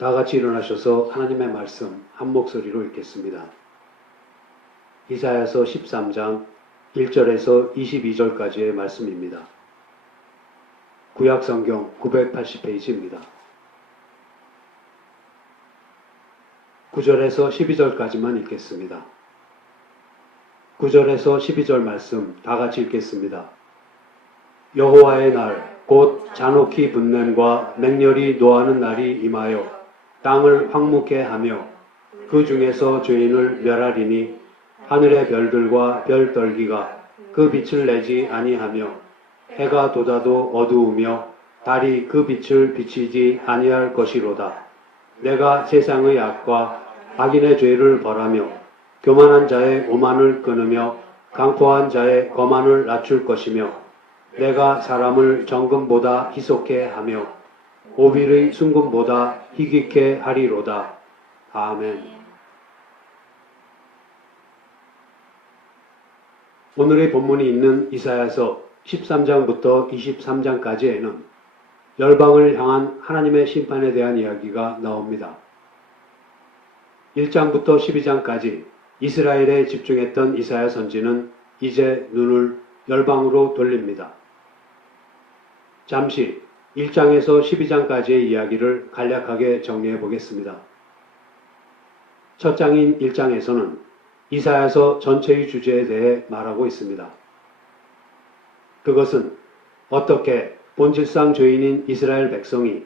다 같이 일어나셔서 하나님의 말씀 한 목소리로 읽겠습니다. 이사야서 13장 1절에서 22절까지의 말씀입니다. 구약성경 980페이지입니다. 9절에서 12절까지만 읽겠습니다. 9절에서 12절 말씀 다 같이 읽겠습니다. 여호와의 날 곧 잔혹히 분냄과 맹렬히 노하는 날이 임하여 땅을 황무케 하며 그 중에서 죄인을 멸하리니 하늘의 별들과 별떨기가 그 빛을 내지 아니하며 해가 돋아도 어두우며 달이 그 빛을 비치지 아니할 것이로다. 내가 세상의 악과 악인의 죄를 벌하며 교만한 자의 오만을 끊으며 강포한 자의 거만을 낮출 것이며 내가 사람을 정금보다 희속케 하며 오빌의 순금보다 희귀케 하리로다. 아멘. 오늘의 본문이 있는 이사야서 13장부터 23장까지에는 열방을 향한 하나님의 심판에 대한 이야기가 나옵니다. 1장부터 12장까지 이스라엘에 집중했던 이사야 선지는 이제 눈을 열방으로 돌립니다. 잠시 1장에서 12장까지의 이야기를 간략하게 정리해 보겠습니다. 첫 장인 1장에서는 이사야서 전체의 주제에 대해 말하고 있습니다. 그것은 어떻게 본질상 죄인인 이스라엘 백성이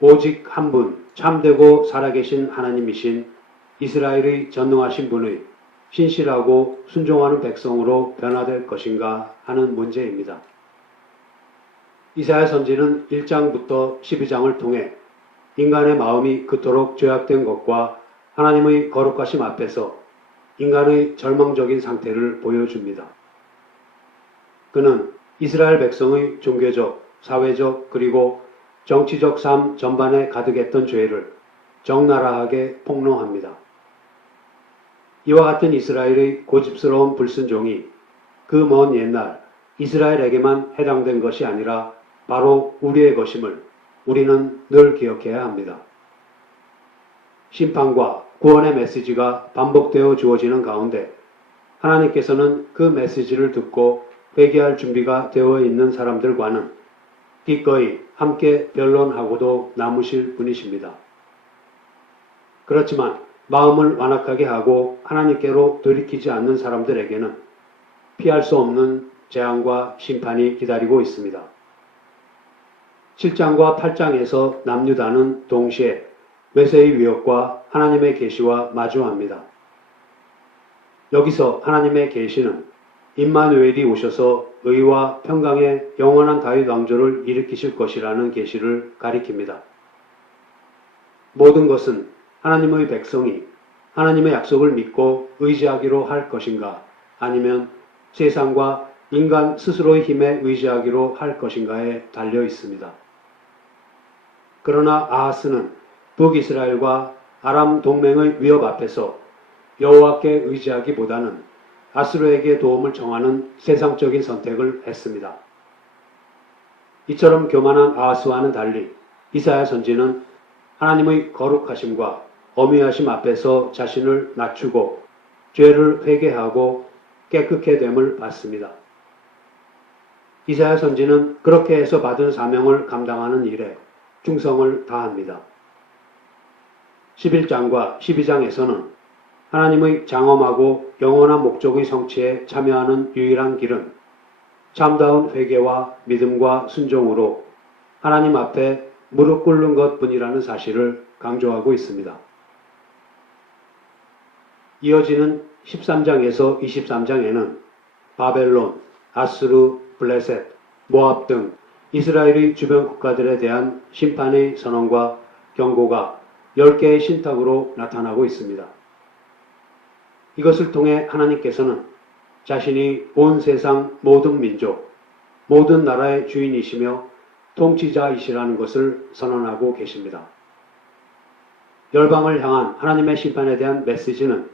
오직 한 분 참되고 살아계신 하나님이신 이스라엘의 전능하신 분의 신실하고 순종하는 백성으로 변화될 것인가 하는 문제입니다. 이사야 선지는 1장부터 12장을 통해 인간의 마음이 그토록 죄악된 것과 하나님의 거룩하심 앞에서 인간의 절망적인 상태를 보여줍니다. 그는 이스라엘 백성의 종교적, 사회적 그리고 정치적 삶 전반에 가득했던 죄를 적나라하게 폭로합니다. 이와 같은 이스라엘의 고집스러운 불순종이 그 먼 옛날 이스라엘에게만 해당된 것이 아니라 바로 우리의 것임을 우리는 늘 기억해야 합니다. 심판과 구원의 메시지가 반복되어 주어지는 가운데 하나님께서는 그 메시지를 듣고 회개할 준비가 되어 있는 사람들과는 기꺼이 함께 변론하고도 남으실 분이십니다. 그렇지만 마음을 완악하게 하고 하나님께로 돌이키지 않는 사람들에게는 피할 수 없는 재앙과 심판이 기다리고 있습니다. 7장과 8장에서 남유다는 동시에 외세의 위협과 하나님의 계시와 마주합니다. 여기서 하나님의 계시는 임마누엘이 오셔서 의와 평강의 영원한 다윗 왕조를 일으키실 것이라는 계시를 가리킵니다. 모든 것은 하나님의 백성이 하나님의 약속을 믿고 의지하기로 할 것인가 아니면 세상과 인간 스스로의 힘에 의지하기로 할 것인가에 달려 있습니다. 그러나 아하스는 북이스라엘과 아람 동맹의 위협 앞에서 여호와께 의지하기보다는 아수르에게 도움을 청하는 세상적인 선택을 했습니다. 이처럼 교만한 아하스와는 달리 이사야 선지는 하나님의 거룩하심과 어미하심 앞에서 자신을 낮추고 죄를 회개하고 깨끗게 됨을 받습니다. 이사야 선지는 그렇게 해서 받은 사명을 감당하는 일에 충성을 다합니다. 11장과 12장에서는 하나님의 장엄하고 영원한 목적의 성취에 참여하는 유일한 길은 참다운 회개와 믿음과 순종으로 하나님 앞에 무릎 꿇는 것뿐이라는 사실을 강조하고 있습니다. 이어지는 13장에서 23장에는 바벨론, 아수르, 블레셋, 모압 등 이스라엘의 주변 국가들에 대한 심판의 선언과 경고가 10개의 신탁으로 나타나고 있습니다. 이것을 통해 하나님께서는 자신이 온 세상 모든 민족, 모든 나라의 주인이시며 통치자이시라는 것을 선언하고 계십니다. 열방을 향한 하나님의 심판에 대한 메시지는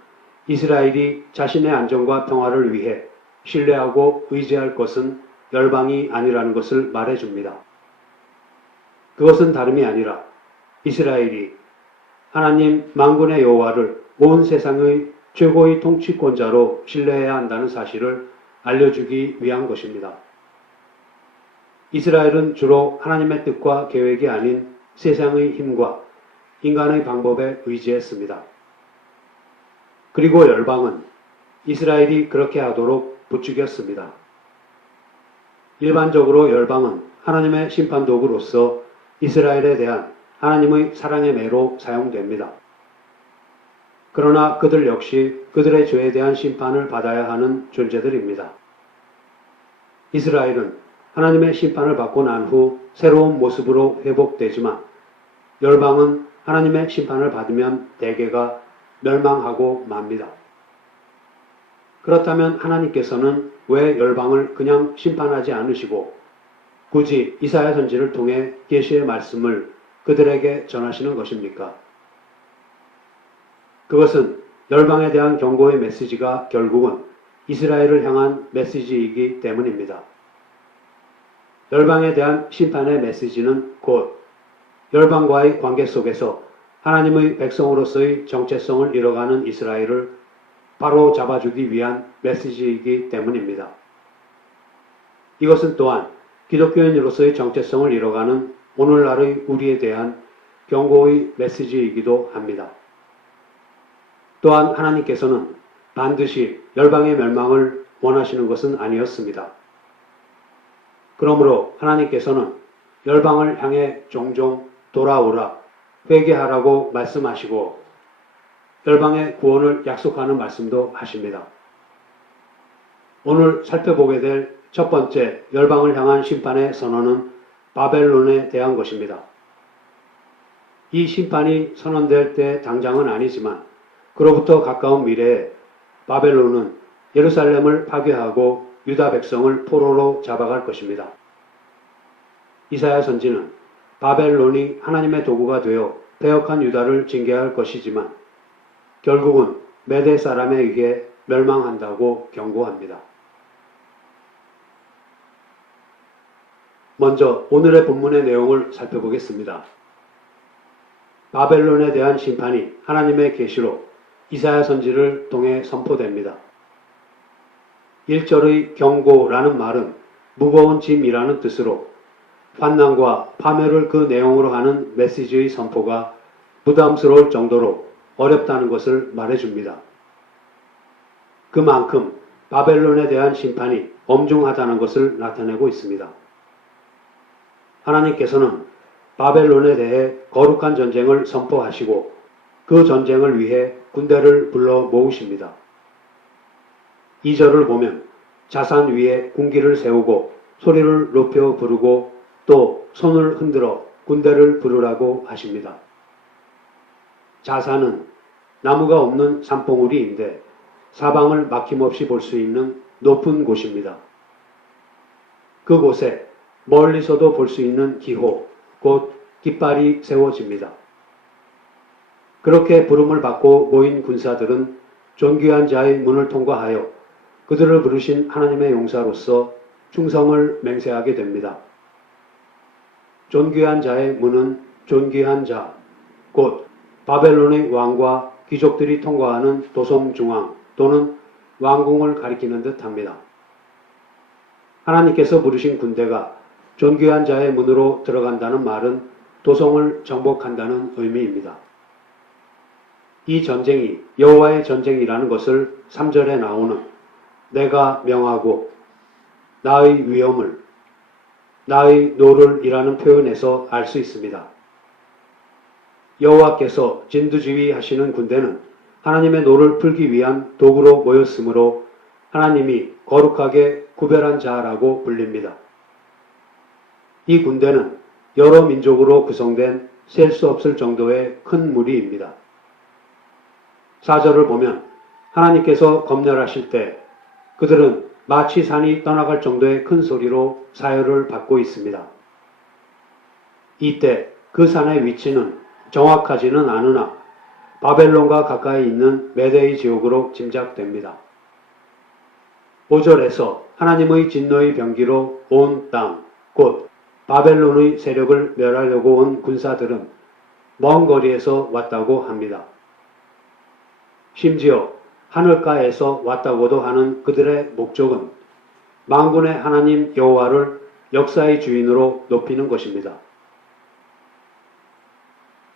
이스라엘이 자신의 안전과 평화를 위해 신뢰하고 의지할 것은 열방이 아니라는 것을 말해줍니다. 그것은 다름이 아니라 이스라엘이 하나님 만군의 여호와를 온 세상의 최고의 통치권자로 신뢰해야 한다는 사실을 알려주기 위한 것입니다. 이스라엘은 주로 하나님의 뜻과 계획이 아닌 세상의 힘과 인간의 방법에 의지했습니다. 그리고 열방은 이스라엘이 그렇게 하도록 부추겼습니다. 일반적으로 열방은 하나님의 심판 도구로서 이스라엘에 대한 하나님의 사랑의 매로 사용됩니다. 그러나 그들 역시 그들의 죄에 대한 심판을 받아야 하는 존재들입니다. 이스라엘은 하나님의 심판을 받고 난 후 새로운 모습으로 회복되지만 열방은 하나님의 심판을 받으면 대개가 멸망하고 맙니다. 그렇다면 하나님께서는 왜 열방을 그냥 심판하지 않으시고 굳이 이사야 선지를 통해 계시의 말씀을 그들에게 전하시는 것입니까? 그것은 열방에 대한 경고의 메시지가 결국은 이스라엘을 향한 메시지이기 때문입니다. 열방에 대한 심판의 메시지는 곧 열방과의 관계 속에서 하나님의 백성으로서의 정체성을 잃어가는 이스라엘을 바로 잡아주기 위한 메시지이기 때문입니다. 이것은 또한 기독교인으로서의 정체성을 잃어가는 오늘날의 우리에 대한 경고의 메시지이기도 합니다. 또한 하나님께서는 반드시 열방의 멸망을 원하시는 것은 아니었습니다. 그러므로 하나님께서는 열방을 향해 종종 돌아오라, 회개하라고 말씀하시고 열방의 구원을 약속하는 말씀도 하십니다. 오늘 살펴보게 될 첫 번째 열방을 향한 심판의 선언은 바벨론에 대한 것입니다. 이 심판이 선언될 때 당장은 아니지만 그로부터 가까운 미래에 바벨론은 예루살렘을 파괴하고 유다 백성을 포로로 잡아갈 것입니다. 이사야 선지는 바벨론이 하나님의 도구가 되어 패역한 유다를 징계할 것이지만 결국은 메대 사람에 의해 멸망한다고 경고합니다. 먼저 오늘의 본문의 내용을 살펴보겠습니다. 바벨론에 대한 심판이 하나님의 계시로 이사야 선지를 통해 선포됩니다. 1절의 경고라는 말은 무거운 짐이라는 뜻으로 환난과 파멸을 그 내용으로 하는 메시지의 선포가 부담스러울 정도로 어렵다는 것을 말해줍니다. 그만큼 바벨론에 대한 심판이 엄중하다는 것을 나타내고 있습니다. 하나님께서는 바벨론에 대해 거룩한 전쟁을 선포하시고 그 전쟁을 위해 군대를 불러 모으십니다. 2절을 보면 자산 위에 군기를 세우고 소리를 높여 부르고 또 손을 흔들어 군대를 부르라고 하십니다. 자산은 나무가 없는 산봉우리인데 사방을 막힘없이 볼 수 있는 높은 곳입니다. 그곳에 멀리서도 볼 수 있는 기호, 곧 깃발이 세워집니다. 그렇게 부름을 받고 모인 군사들은 존귀한 자의 문을 통과하여 그들을 부르신 하나님의 용사로서 충성을 맹세하게 됩니다. 존귀한 자의 문은 존귀한 자, 곧 바벨론의 왕과 귀족들이 통과하는 도성중앙 또는 왕궁을 가리키는 듯 합니다. 하나님께서 부르신 군대가 존귀한 자의 문으로 들어간다는 말은 도성을 정복한다는 의미입니다. 이 전쟁이 여호와의 전쟁이라는 것을 3절에 나오는 내가 명하고 나의 위엄을 나의 노를 이라는 표현에서 알 수 있습니다. 여호와께서 진두지휘하시는 군대는 하나님의 노를 풀기 위한 도구로 모였으므로 하나님이 거룩하게 구별한 자라고 불립니다. 이 군대는 여러 민족으로 구성된 셀 수 없을 정도의 큰 무리입니다. 4절을 보면 하나님께서 검열하실 때 그들은 마치 산이 떠나갈 정도의 큰 소리로 사열을 받고 있습니다. 이때 그 산의 위치는 정확하지는 않으나 바벨론과 가까이 있는 메대의 지옥으로 짐작됩니다. 5절에서 하나님의 진노의 병기로 온 땅, 곧 바벨론의 세력을 멸하려고 온 군사들은 먼 거리에서 왔다고 합니다. 심지어 하늘가에서 왔다고도 하는 그들의 목적은 만군의 하나님 여호와를 역사의 주인으로 높이는 것입니다.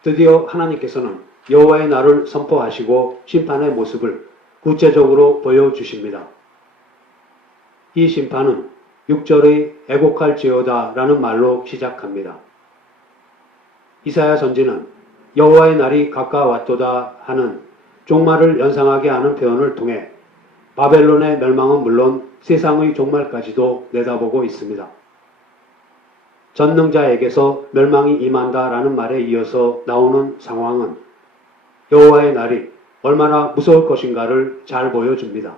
드디어 하나님께서는 여호와의 날을 선포하시고 심판의 모습을 구체적으로 보여주십니다. 이 심판은 6절의 애곡할지어다 라는 말로 시작합니다. 이사야 선지는 여호와의 날이 가까웠도다 하는 종말을 연상하게 하는 표현을 통해 바벨론의 멸망은 물론 세상의 종말까지도 내다보고 있습니다. 전능자에게서 멸망이 임한다라는 말에 이어서 나오는 상황은 여호와의 날이 얼마나 무서울 것인가를 잘 보여줍니다.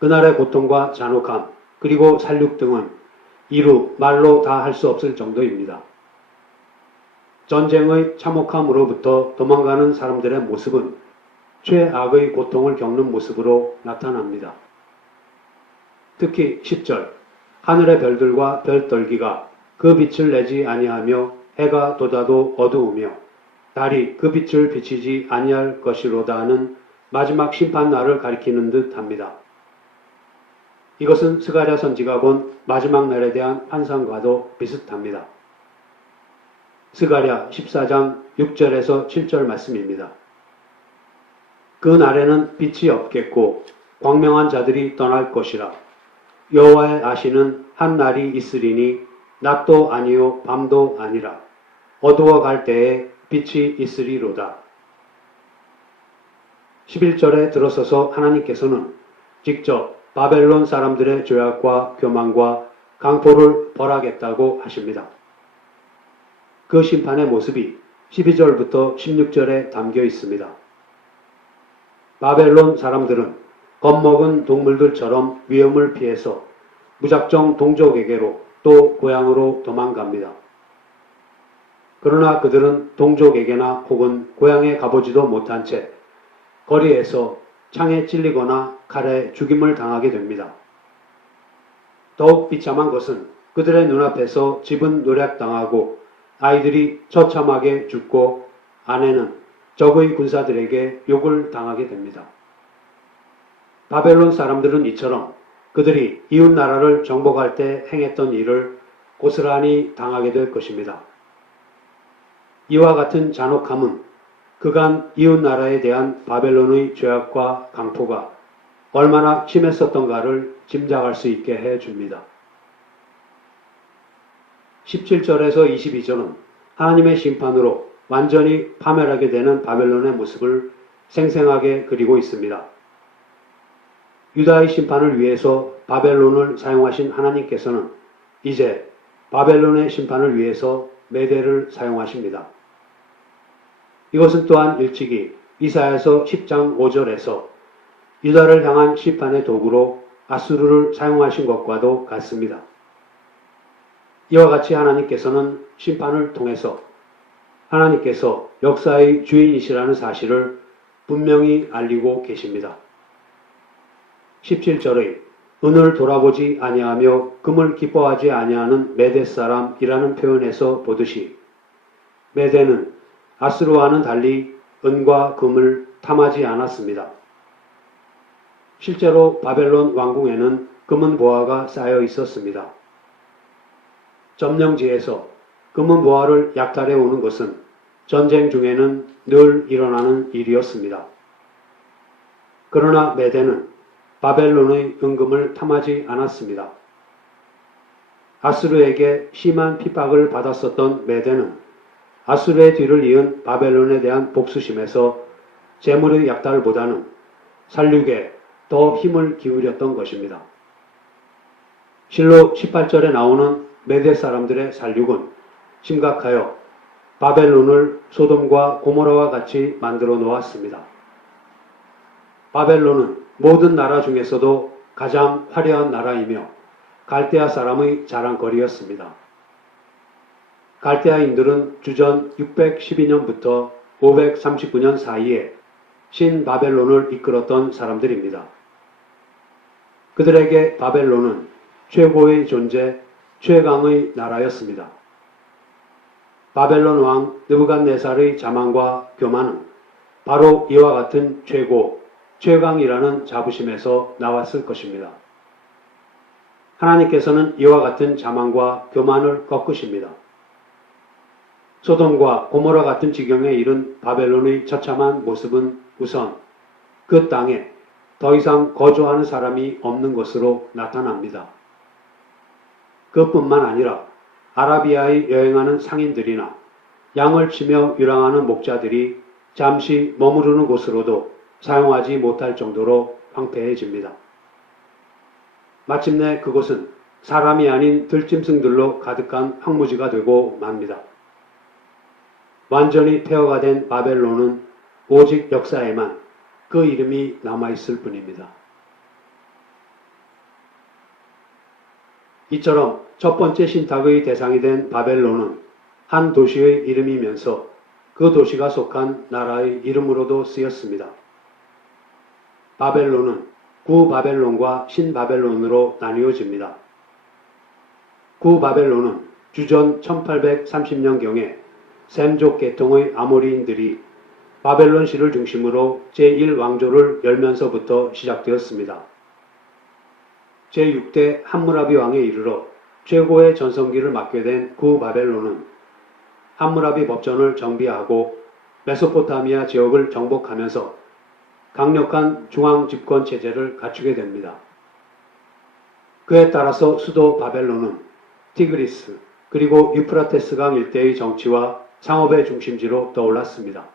그날의 고통과 잔혹함 그리고 살육 등은 이루 말로 다 할 수 없을 정도입니다. 전쟁의 참혹함으로부터 도망가는 사람들의 모습은 최악의 고통을 겪는 모습으로 나타납니다. 특히 10절 하늘의 별들과 별떨기가 그 빛을 내지 아니하며 해가 돋아도 어두우며 달이 그 빛을 비치지 아니할 것이로다 하는 마지막 심판날을 가리키는 듯 합니다. 이것은 스가랴 선지가 본 마지막 날에 대한 환상과도 비슷합니다. 스가랴 14장 6절에서 7절 말씀입니다. 그 날에는 빛이 없겠고 광명한 자들이 떠날 것이라. 여호와의 아시는 한 날이 있으리니 낮도 아니요 밤도 아니라 어두워 갈 때에 빛이 있으리로다. 11절에 들어서서 하나님께서는 직접 바벨론 사람들의 죄악과 교만과 강포를 벌하겠다고 하십니다. 그 심판의 모습이 12절부터 16절에 담겨 있습니다. 바벨론 사람들은 겁먹은 동물들처럼 위험을 피해서 무작정 동족에게로 또 고향으로 도망갑니다. 그러나 그들은 동족에게나 혹은 고향에 가보지도 못한 채 거리에서 창에 찔리거나 칼에 죽임을 당하게 됩니다. 더욱 비참한 것은 그들의 눈앞에서 집은 노략당하고 아이들이 처참하게 죽고 아내는 적의 군사들에게 욕을 당하게 됩니다. 바벨론 사람들은 이처럼 그들이 이웃 나라를 정복할 때 행했던 일을 고스란히 당하게 될 것입니다. 이와 같은 잔혹함은 그간 이웃 나라에 대한 바벨론의 죄악과 강포가 얼마나 심했었던가를 짐작할 수 있게 해줍니다. 17절에서 22절은 하나님의 심판으로 완전히 파멸하게 되는 바벨론의 모습을 생생하게 그리고 있습니다. 유다의 심판을 위해서 바벨론을 사용하신 하나님께서는 이제 바벨론의 심판을 위해서 메대를 사용하십니다. 이것은 또한 일찍이 이사야서 10장 5절에서 유다를 향한 심판의 도구로 아수르를 사용하신 것과도 같습니다. 이와 같이 하나님께서는 심판을 통해서 하나님께서 역사의 주인이시라는 사실을 분명히 알리고 계십니다. 17절의 은을 돌아보지 아니하며 금을 기뻐하지 아니하는 메대 사람이라는 표현에서 보듯이 메대는 아수르와는 달리 은과 금을 탐하지 않았습니다. 실제로 바벨론 왕궁에는 금은 보화가 쌓여 있었습니다. 점령지에서 금은 보화를 약탈해 오는 것은 전쟁 중에는 늘 일어나는 일이었습니다. 그러나 메대는 바벨론의 은금을 탐하지 않았습니다. 아수르에게 심한 핍박을 받았었던 메대는 아수르의 뒤를 이은 바벨론에 대한 복수심에서 재물의 약탈보다는 살육에 더 힘을 기울였던 것입니다. 실로 18절에 나오는 메대 사람들의 살육은 심각하여 바벨론을 소돔과 고모라와 같이 만들어 놓았습니다. 바벨론은 모든 나라 중에서도 가장 화려한 나라이며 갈대아 사람의 자랑거리였습니다. 갈대아인들은 주전 612년부터 539년 사이에 신바벨론을 이끌었던 사람들입니다. 그들에게 바벨론은 최고의 존재, 최강의 나라였습니다. 바벨론 왕 느부갓네살의 자만과 교만은 바로 이와 같은 최고, 최강이라는 자부심에서 나왔을 것입니다. 하나님께서는 이와 같은 자만과 교만을 꺾으십니다. 소돔과 고모라 같은 지경에 이른 바벨론의 처참한 모습은 우선 그 땅에 더 이상 거주하는 사람이 없는 것으로 나타납니다. 그뿐만 아니라 아라비아에 여행하는 상인들이나 양을 치며 유랑하는 목자들이 잠시 머무르는 곳으로도 사용하지 못할 정도로 황폐해집니다. 마침내 그곳은 사람이 아닌 들짐승들로 가득한 황무지가 되고 맙니다. 완전히 폐허가 된 바벨론은 오직 역사에만 그 이름이 남아있을 뿐입니다. 이처럼 첫 번째 신탁의 대상이 된 바벨론은 한 도시의 이름이면서 그 도시가 속한 나라의 이름으로도 쓰였습니다. 바벨론은 구바벨론과 신바벨론으로 나뉘어집니다. 구바벨론은 주전 1830년경에 셈족 계통의 아모리인들이 바벨론시를 중심으로 제1왕조를 열면서부터 시작되었습니다. 제6대 함무라비 왕에 이르러 최고의 전성기를 맞게 된 구바벨론은 함무라비 법전을 정비하고 메소포타미아 지역을 정복하면서 강력한 중앙 집권 체제를 갖추게 됩니다. 그에 따라서 수도 바벨론은 티그리스 그리고 유프라테스강 일대의 정치와 상업의 중심지로 떠올랐습니다.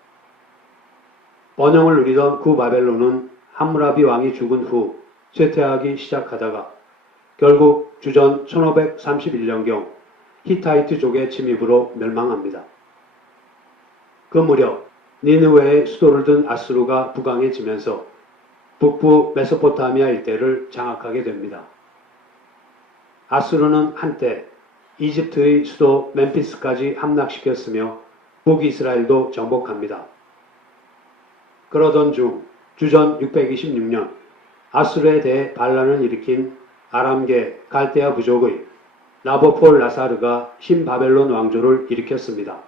번영을 누리던 구바벨론은 함무라비 왕이 죽은 후 쇠퇴하기 시작하다가 결국 주전 1531년경 히타이트족의 침입으로 멸망합니다. 그 무렵 니느웨의 수도를 둔 아수르가 부강해지면서 북부 메소포타미아 일대를 장악하게 됩니다. 아수르는 한때 이집트의 수도 멤피스까지 함락시켰으며 북이스라엘도 정복합니다. 그러던 중 주전 626년 아수르에 대해 반란을 일으킨 아람계 갈대아 부족의 나보폴 라사르가 신바벨론 왕조를 일으켰습니다.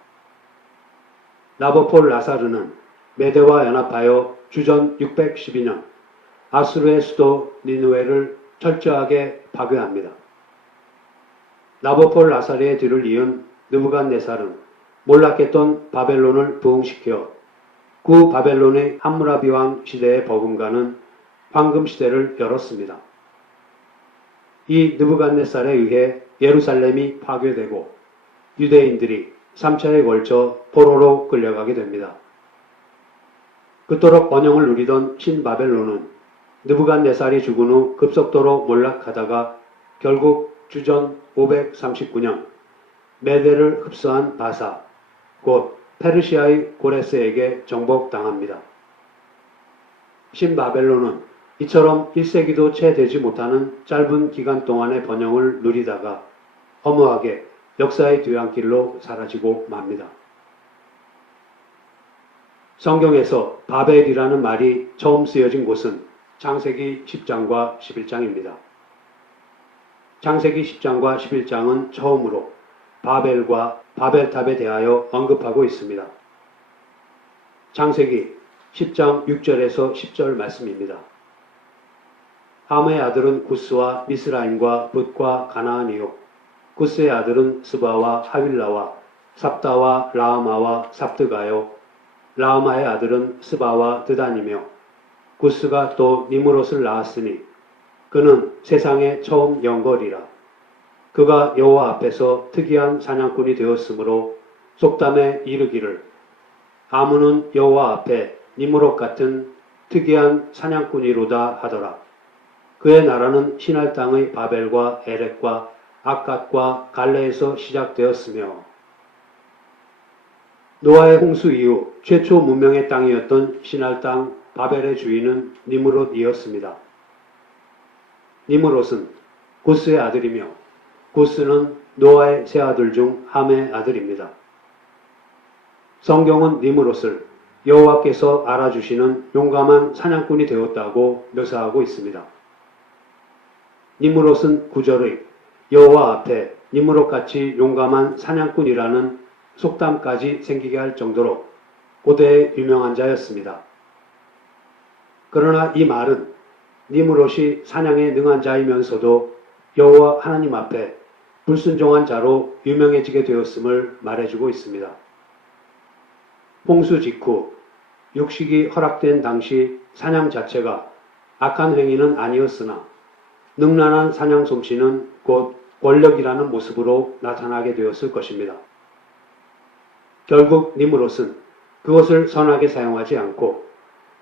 나보폴 라사르는 메대와 연합하여 주전 612년 아수르의 수도 니느웨를 철저하게 파괴합니다. 나보폴 라사르의 뒤를 이은 느부갓네살은 몰락했던 바벨론을 부흥시켜 구바벨론의 함무라비 왕 시대의 버금가는 황금 시대를 열었습니다. 이 느부갓네살에 의해 예루살렘이 파괴되고 유대인들이 3차에 걸쳐 포로로 끌려가게 됩니다. 그토록 번영을 누리던 신바벨론은 느부갓네살이 죽은 후 급속도로 몰락하다가 결국 주전 539년 메대를 흡수한 바사, 곧 페르시아의 고레스에게 정복당합니다. 신바벨론은 이처럼 1세기도 채 되지 못하는 짧은 기간 동안의 번영을 누리다가 허무하게 역사의 뒤안길로 사라지고 맙니다. 성경에서 바벨이라는 말이 처음 쓰여진 곳은 창세기 10장과 11장입니다. 창세기 10장과 11장은 처음으로 바벨과 바벨탑에 대하여 언급하고 있습니다. 창세기 10장 6절에서 10절 말씀입니다. 함의 아들은 구스와 미스라임과 붓과 가나안이요 구스의 아들은 스바와 하윌라와 삽다와 라하마와 삽드가요 라하마의 아들은 스바와 드단이며 구스가 또 니므롯을 낳았으니 그는 세상의 처음 영걸이라. 그가 여호와 앞에서 특이한 사냥꾼이 되었으므로 속담에 이르기를 아문은 여호와 앞에 니므롯 같은 특이한 사냥꾼이로다 하더라. 그의 나라는 신할 땅의 바벨과 에렉과 아갓과 갈레에서 시작되었으며 노아의 홍수 이후 최초 문명의 땅이었던 신할 땅 바벨의 주인은 니므롯이었습니다. 니므롯은 구스의 아들이며 구스는 노아의 세 아들 중 함의 아들입니다. 성경은 니므롯을 여호와께서 알아주시는 용감한 사냥꾼이 되었다고 묘사하고 있습니다. 니므롯은 구절의 여호와 앞에 니므롯같이 용감한 사냥꾼이라는 속담까지 생기게 할 정도로 고대의 유명한 자였습니다. 그러나 이 말은 니므롯이 사냥에 능한 자이면서도 여호와 하나님 앞에 불순종한 자로 유명해지게 되었음을 말해주고 있습니다. 홍수 직후 육식이 허락된 당시 사냥 자체가 악한 행위는 아니었으나 능란한 사냥 솜씨는 곧 권력이라는 모습으로 나타나게 되었을 것입니다. 결국 니므롯은 그것을 선하게 사용하지 않고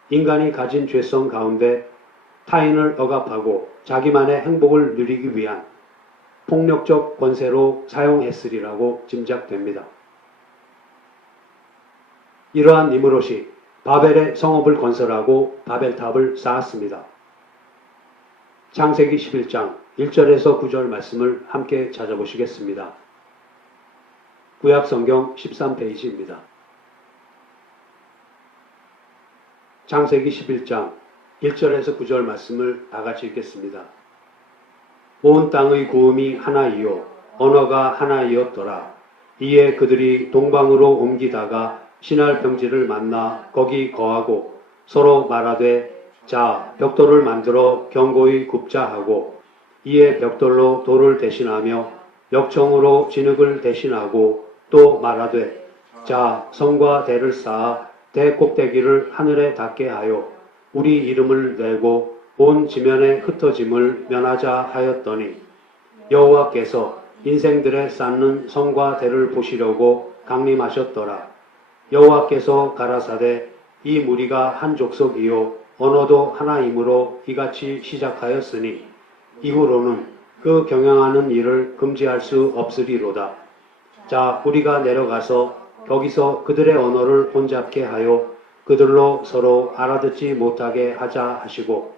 인간이 가진 죄성 가운데 타인을 억압하고 자기만의 행복을 누리기 위한 폭력적 권세로 사용했으리라고 짐작됩니다. 이러한 니므롯이 바벨의 성읍을 건설하고 바벨탑을 쌓았습니다. 창세기 11장 1절에서 9절 말씀을 함께 찾아보시겠습니다. 구약성경 13페이지입니다. 창세기 11장 1절에서 9절 말씀을 다같이 읽겠습니다. 온 땅의 구음이 하나이요 언어가 하나이었더라. 이에 그들이 동방으로 옮기다가 신할 평지를 만나 거기 거하고 서로 말하되 자 벽돌을 만들어 견고히 굽자 하고 이에 벽돌로 돌을 대신하며 역청으로 진흙을 대신하고 또 말하되 자 성과 대를 쌓아 대 꼭대기를 하늘에 닿게 하여 우리 이름을 내고 온 지면에 흩어짐을 면하자 하였더니 여호와께서 인생들에 쌓는 성과 대를 보시려고 강림하셨더라. 여호와께서 가라사대 이 무리가 한 족속이요 언어도 하나이므로 이같이 시작하였으니 이후로는 그 경영하는 일을 금지할 수 없으리로다. 자 우리가 내려가서 거기서 그들의 언어를 혼잡게 하여 그들로 서로 알아듣지 못하게 하자 하시고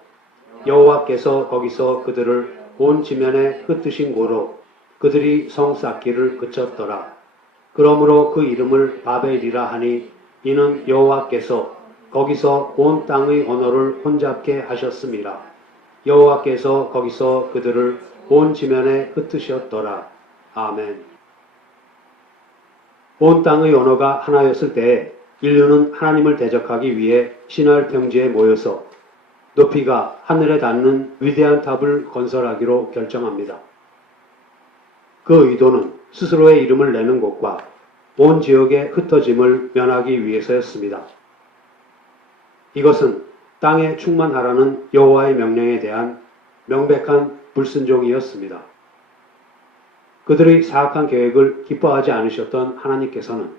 여호와께서 거기서 그들을 온 지면에 흩으신 고로 그들이 성 쌓기를 그쳤더라. 그러므로 그 이름을 바벨이라 하니 이는 여호와께서 거기서 온 땅의 언어를 혼잡게 하셨음이라. 여호와께서 거기서 그들을 온 지면에 흩으셨더라. 아멘. 온 땅의 언어가 하나였을 때에 인류는 하나님을 대적하기 위해 신할 평지에 모여서 높이가 하늘에 닿는 위대한 탑을 건설하기로 결정합니다. 그 의도는 스스로의 이름을 내는 곳과 온 지역의 흩어짐을 면하기 위해서였습니다. 이것은 땅에 충만하라는 여호와의 명령에 대한 명백한 불순종이었습니다. 그들의 사악한 계획을 기뻐하지 않으셨던 하나님께서는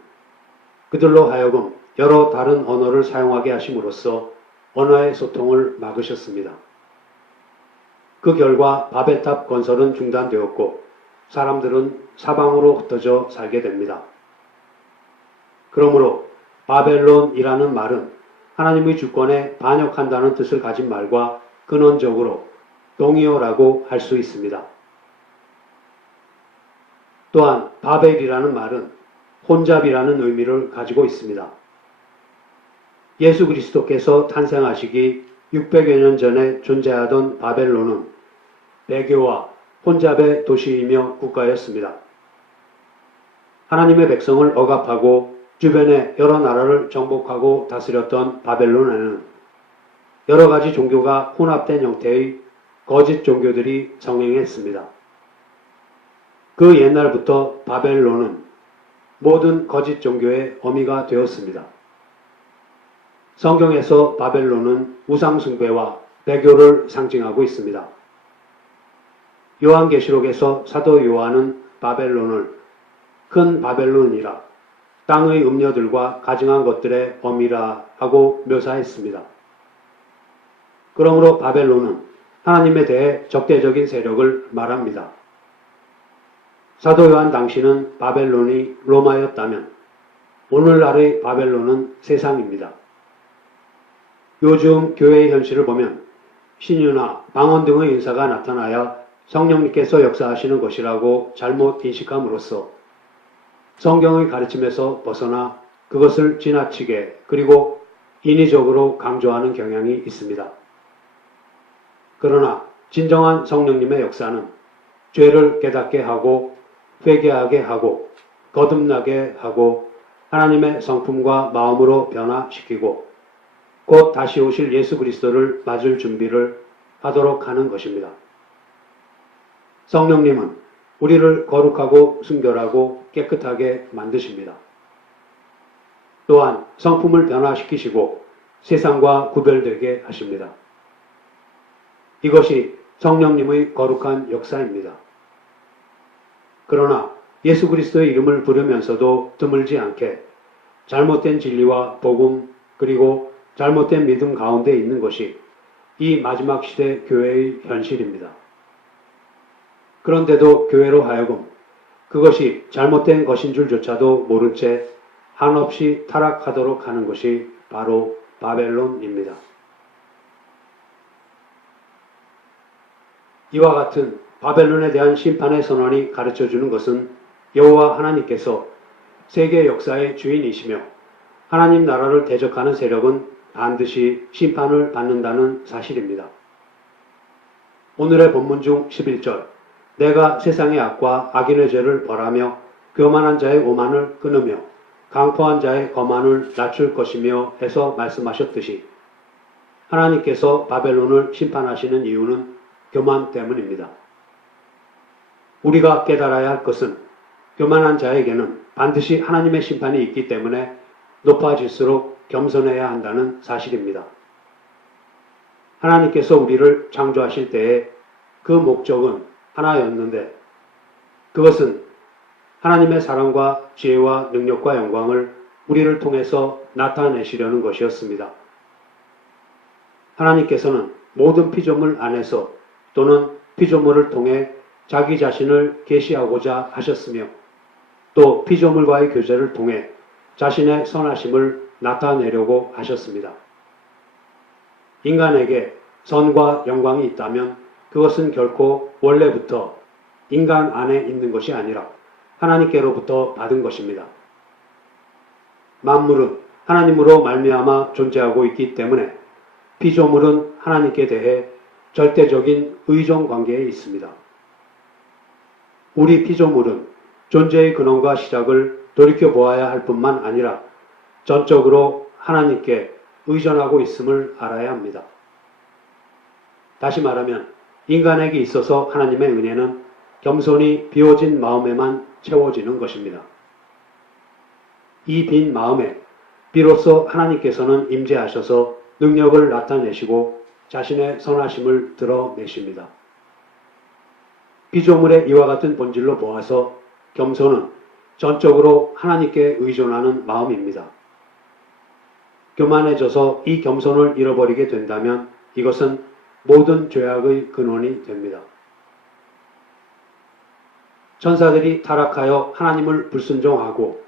그들로 하여금 여러 다른 언어를 사용하게 하심으로써 언어의 소통을 막으셨습니다. 그 결과 바벨탑 건설은 중단되었고 사람들은 사방으로 흩어져 살게 됩니다. 그러므로 바벨론이라는 말은 하나님의 주권에 반역한다는 뜻을 가진 말과 근원적으로 동의어라고 할 수 있습니다. 또한 바벨이라는 말은 혼잡이라는 의미를 가지고 있습니다. 예수 그리스도께서 탄생하시기 600여 년 전에 존재하던 바벨론은 배교와 혼잡의 도시이며 국가였습니다. 하나님의 백성을 억압하고 주변의 여러 나라를 정복하고 다스렸던 바벨론에는 여러 가지 종교가 혼합된 형태의 거짓 종교들이 성행했습니다. 그 옛날부터 바벨론은 모든 거짓 종교의 어미가 되었습니다. 성경에서 바벨론은 우상숭배와 배교를 상징하고 있습니다. 요한계시록에서 사도 요한은 바벨론을 큰 바벨론이라 땅의 음녀들과 가증한 것들의 어미라 하고 묘사했습니다. 그러므로 바벨론은 하나님에 대해 적대적인 세력을 말합니다. 사도 요한 당시는 바벨론이 로마였다면 오늘날의 바벨론은 세상입니다. 요즘 교회의 현실을 보면 신유나 방언 등의 인사가 나타나야 성령님께서 역사하시는 것이라고 잘못 인식함으로써 성경의 가르침에서 벗어나 그것을 지나치게 그리고 인위적으로 강조하는 경향이 있습니다. 그러나 진정한 성령님의 역사는 죄를 깨닫게 하고 회개하게 하고 거듭나게 하고 하나님의 성품과 마음으로 변화시키고 곧 다시 오실 예수 그리스도를 맞을 준비를 하도록 하는 것입니다. 성령님은 우리를 거룩하고 순결하고 깨끗하게 만드십니다. 또한 성품을 변화시키시고 세상과 구별되게 하십니다. 이것이 성령님의 거룩한 역사입니다. 그러나 예수 그리스도의 이름을 부르면서도 드물지 않게 잘못된 진리와 복음 그리고 잘못된 믿음 가운데 있는 것이 이 마지막 시대 교회의 현실입니다. 그런데도 교회로 하여금 그것이 잘못된 것인 줄조차도 모른 채 한없이 타락하도록 하는 것이 바로 바벨론입니다. 이와 같은 바벨론에 대한 심판의 선언이 가르쳐주는 것은 여호와 하나님께서 세계 역사의 주인이시며 하나님 나라를 대적하는 세력은 반드시 심판을 받는다는 사실입니다. 오늘의 본문 중 11절 내가 세상의 악과 악인의 죄를 벌하며 교만한 자의 오만을 끊으며 강포한 자의 거만을 낮출 것이며 해서 말씀하셨듯이 하나님께서 바벨론을 심판하시는 이유는 교만 때문입니다. 우리가 깨달아야 할 것은 교만한 자에게는 반드시 하나님의 심판이 있기 때문에 높아질수록 겸손해야 한다는 사실입니다. 하나님께서 우리를 창조하실 때에 그 목적은 하나였는데 그것은 하나님의 사랑과 지혜와 능력과 영광을 우리를 통해서 나타내시려는 것이었습니다. 하나님께서는 모든 피조물 안에서 또는 피조물을 통해 자기 자신을 계시하고자 하셨으며 또 피조물과의 교제를 통해 자신의 선하심을 나타내려고 하셨습니다. 인간에게 선과 영광이 있다면 그것은 결코 원래부터 인간 안에 있는 것이 아니라 하나님께로부터 받은 것입니다. 만물은 하나님으로 말미암아 존재하고 있기 때문에 피조물은 하나님께 대해 절대적인 의존 관계에 있습니다. 우리 피조물은 존재의 근원과 시작을 돌이켜보아야 할 뿐만 아니라 전적으로 하나님께 의존하고 있음을 알아야 합니다. 다시 말하면 인간에게 있어서 하나님의 은혜는 겸손히 비워진 마음에만 채워지는 것입니다. 이 빈 마음에 비로소 하나님께서는 임재하셔서 능력을 나타내시고 자신의 선하심을 드러내십니다. 피조물의 이와 같은 본질로 보아서 겸손은 전적으로 하나님께 의존하는 마음입니다. 교만해져서 이 겸손을 잃어버리게 된다면 이것은 모든 죄악의 근원이 됩니다. 천사들이 타락하여 하나님을 불순종하고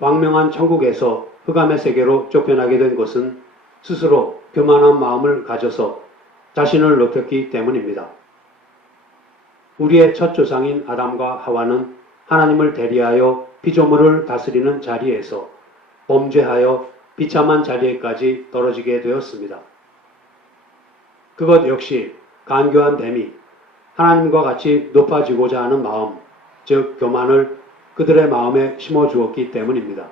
광명한 천국에서 흑암의 세계로 쫓겨나게 된 것은 스스로 교만한 마음을 가져서 자신을 높였기 때문입니다. 우리의 첫 조상인 아담과 하와는 하나님을 대리하여 피조물을 다스리는 자리에서 범죄하여 비참한 자리에까지 떨어지게 되었습니다. 그것 역시 간교한 뱀이 하나님과 같이 높아지고자 하는 마음, 즉 교만을 그들의 마음에 심어주었기 때문입니다.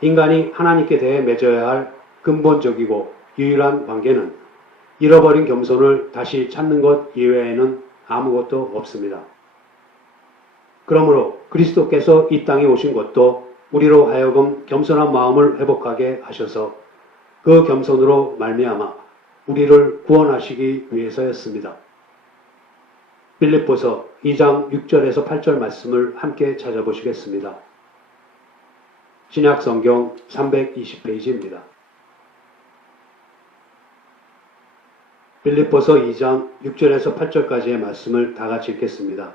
인간이 하나님께 대해 맺어야 할 근본적이고 유일한 관계는 잃어버린 겸손을 다시 찾는 것 이외에는 아무것도 없습니다. 그러므로 그리스도께서 이 땅에 오신 것도 우리로 하여금 겸손한 마음을 회복하게 하셔서 그 겸손으로 말미암아 우리를 구원하시기 위해서였습니다. 빌립보서 2장 6절에서 8절 말씀을 함께 찾아보시겠습니다. 신약성경 320페이지입니다. 빌립보서 2장 6절에서 8절까지의 말씀을 다 같이 읽겠습니다.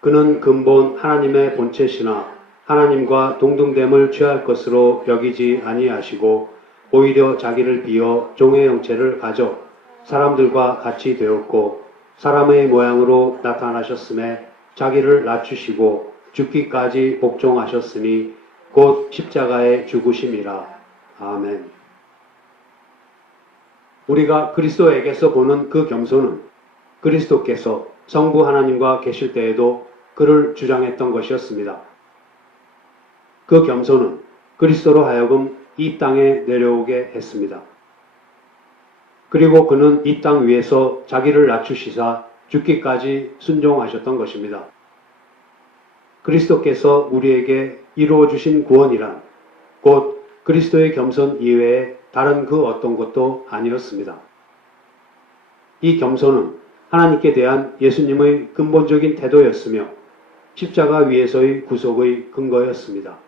그는 근본 하나님의 본체시나 하나님과 동등됨을 취할 것으로 여기지 아니하시고 오히려 자기를 비어 종의 형체를 가져 사람들과 같이 되었고 사람의 모양으로 나타나셨음에 자기를 낮추시고 죽기까지 복종하셨으니 곧 십자가에 죽으심이라. 아멘. 우리가 그리스도에게서 보는 그 겸손은 그리스도께서 성부 하나님과 계실 때에도 그를 주장했던 것이었습니다. 그 겸손은 그리스도로 하여금 이 땅에 내려오게 했습니다. 그리고 그는 이 땅 위에서 자기를 낮추시사 죽기까지 순종하셨던 것입니다. 그리스도께서 우리에게 이루어 주신 구원이란 곧 그리스도의 겸손 이외에 다른 그 어떤 것도 아니었습니다. 이 겸손은 하나님께 대한 예수님의 근본적인 태도였으며 십자가 위에서의 구속의 근거였습니다.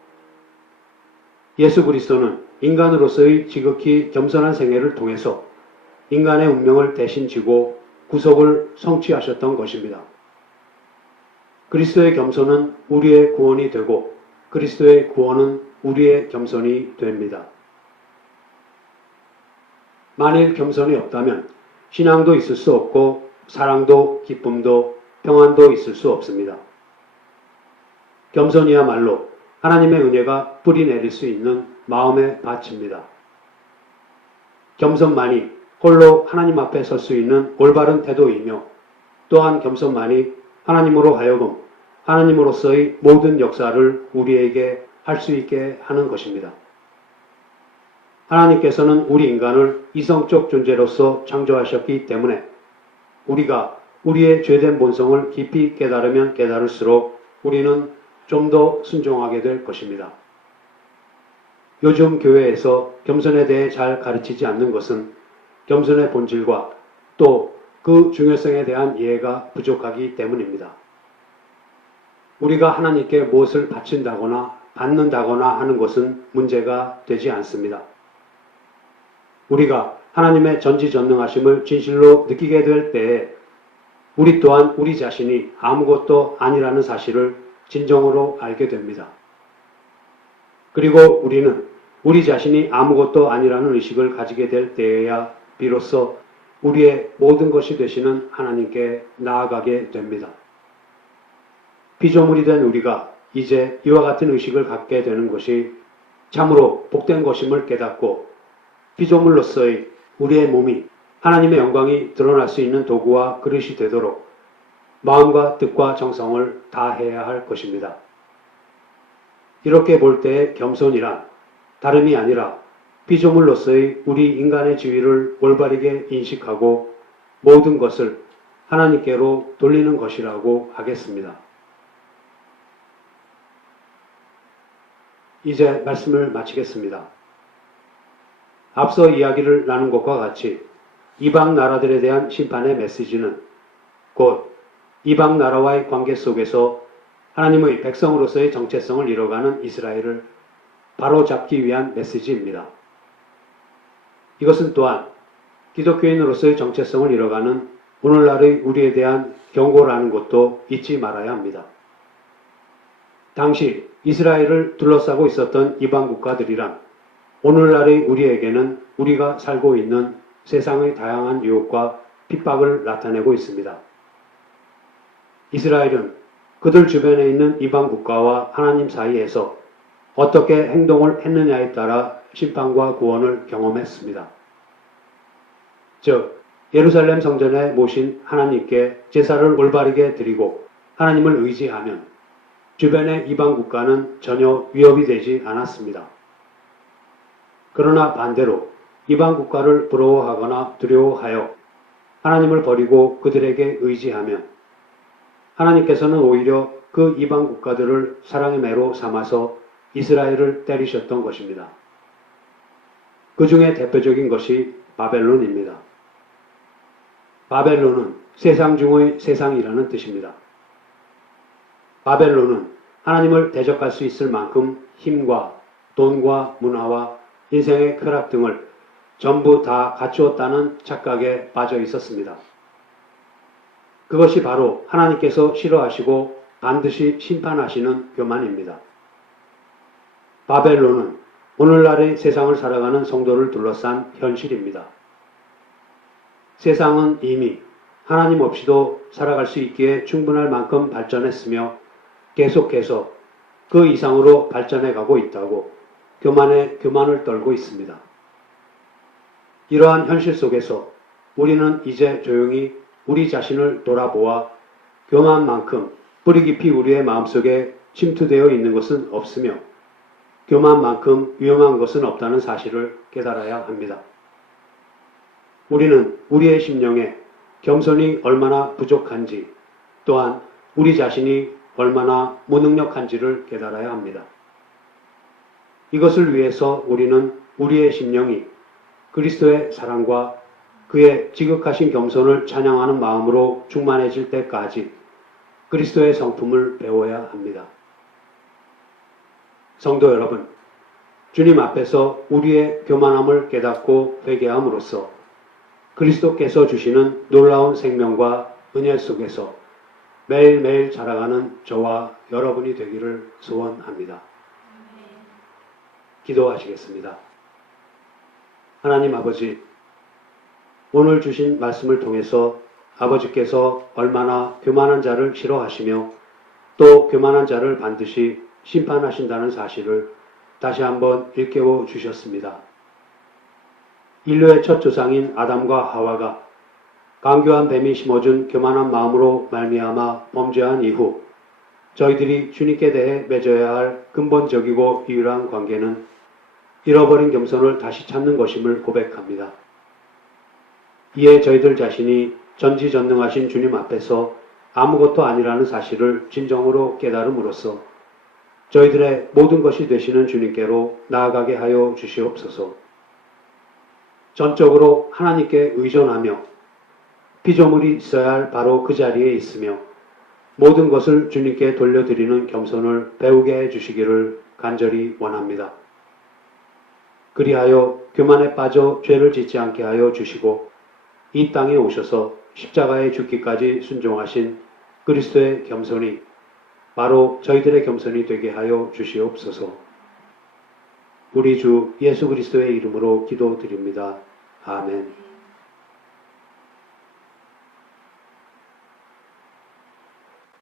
예수 그리스도는 인간으로서의 지극히 겸손한 생애를 통해서 인간의 운명을 대신 지고 구속을 성취하셨던 것입니다. 그리스도의 겸손은 우리의 구원이 되고 그리스도의 구원은 우리의 겸손이 됩니다. 만일 겸손이 없다면 신앙도 있을 수 없고 사랑도 기쁨도 평안도 있을 수 없습니다. 겸손이야말로 하나님의 은혜가 뿌리 내릴 수 있는 마음의 밭입니다. 겸손만이 홀로 하나님 앞에 설 수 있는 올바른 태도이며 또한 겸손만이 하나님으로 하여금 하나님으로서의 모든 역사를 우리에게 할 수 있게 하는 것입니다. 하나님께서는 우리 인간을 이성적 존재로서 창조하셨기 때문에 우리가 우리의 죄된 본성을 깊이 깨달으면 깨달을수록 우리는 좀 더 순종하게 될 것입니다. 요즘 교회에서 겸손에 대해 잘 가르치지 않는 것은 겸손의 본질과 또 그 중요성에 대한 이해가 부족하기 때문입니다. 우리가 하나님께 무엇을 바친다거나 받는다거나 하는 것은 문제가 되지 않습니다. 우리가 하나님의 전지전능하심을 진실로 느끼게 될 때에 우리 또한 우리 자신이 아무것도 아니라는 사실을 진정으로 알게 됩니다. 그리고 우리는 우리 자신이 아무것도 아니라는 의식을 가지게 될 때에야 비로소 우리의 모든 것이 되시는 하나님께 나아가게 됩니다. 피조물이 된 우리가 이제 이와 같은 의식을 갖게 되는 것이 참으로 복된 것임을 깨닫고 피조물로서의 우리의 몸이 하나님의 영광이 드러날 수 있는 도구와 그릇이 되도록 마음과 뜻과 정성을 다해야 할 것입니다. 이렇게 볼 때의 겸손이란 다름이 아니라 피조물로서의 우리 인간의 지위를 올바르게 인식하고 모든 것을 하나님께로 돌리는 것이라고 하겠습니다. 이제 말씀을 마치겠습니다. 앞서 이야기를 나눈 것과 같이 이방 나라들에 대한 심판의 메시지는 곧 이방 나라와의 관계 속에서 하나님의 백성으로서의 정체성을 이뤄가는 이스라엘을 바로잡기 위한 메시지입니다. 이것은 또한 기독교인으로서의 정체성을 이뤄가는 오늘날의 우리에 대한 경고라는 것도 잊지 말아야 합니다. 당시 이스라엘을 둘러싸고 있었던 이방 국가들이란 오늘날의 우리에게는 우리가 살고 있는 세상의 다양한 유혹과 핍박을 나타내고 있습니다. 이스라엘은 그들 주변에 있는 이방 국가와 하나님 사이에서 어떻게 행동을 했느냐에 따라 심판과 구원을 경험했습니다. 즉 예루살렘 성전에 모신 하나님께 제사를 올바르게 드리고 하나님을 의지하면 주변의 이방 국가는 전혀 위협이 되지 않았습니다. 그러나 반대로 이방 국가를 부러워하거나 두려워하여 하나님을 버리고 그들에게 의지하면 하나님께서는 오히려 그 이방 국가들을 사랑의 매로 삼아서 이스라엘을 때리셨던 것입니다. 그 중에 대표적인 것이 바벨론입니다. 바벨론은 세상 중의 세상이라는 뜻입니다. 바벨론은 하나님을 대적할 수 있을 만큼 힘과 돈과 문화와 인생의 쾌락 등을 전부 다 갖추었다는 착각에 빠져 있었습니다. 그것이 바로 하나님께서 싫어하시고 반드시 심판하시는 교만입니다. 바벨론은 오늘날의 세상을 살아가는 성도를 둘러싼 현실입니다. 세상은 이미 하나님 없이도 살아갈 수 있기에 충분할 만큼 발전했으며 계속해서 그 이상으로 발전해 가고 있다고 교만에 교만을 떨고 있습니다. 이러한 현실 속에서 우리는 이제 조용히 우리 자신을 돌아보아 교만만큼 뿌리 깊이 우리의 마음속에 침투되어 있는 것은 없으며 교만만큼 위험한 것은 없다는 사실을 깨달아야 합니다. 우리는 우리의 심령에 겸손이 얼마나 부족한지 또한 우리 자신이 얼마나 무능력한지를 깨달아야 합니다. 이것을 위해서 우리는 우리의 심령이 그리스도의 사랑과 그의 지극하신 겸손을 찬양하는 마음으로 충만해질 때까지 그리스도의 성품을 배워야 합니다. 성도 여러분, 주님 앞에서 우리의 교만함을 깨닫고 회개함으로써 그리스도께서 주시는 놀라운 생명과 은혜 속에서 매일매일 자라가는 저와 여러분이 되기를 소원합니다. 기도하시겠습니다. 하나님 아버지, 오늘 주신 말씀을 통해서 아버지께서 얼마나 교만한 자를 싫어하시며 또 교만한 자를 반드시 심판하신다는 사실을 다시 한번 일깨워 주셨습니다. 인류의 첫 조상인 아담과 하와가 강교한 뱀이 심어준 교만한 마음으로 말미암아 범죄한 이후 저희들이 주님께 대해 맺어야 할 근본적이고 유일한 관계는 잃어버린 겸손을 다시 찾는 것임을 고백합니다. 이에 저희들 자신이 전지전능하신 주님 앞에서 아무것도 아니라는 사실을 진정으로 깨달음으로써 저희들의 모든 것이 되시는 주님께로 나아가게 하여 주시옵소서. 전적으로 하나님께 의존하며 피조물이 있어야 할 바로 그 자리에 있으며 모든 것을 주님께 돌려드리는 겸손을 배우게 해주시기를 간절히 원합니다. 그리하여 교만에 빠져 죄를 짓지 않게 하여 주시고 이 땅에 오셔서 십자가에 죽기까지 순종하신 그리스도의 겸손이 바로 저희들의 겸손이 되게 하여 주시옵소서. 우리 주 예수 그리스도의 이름으로 기도드립니다. 아멘.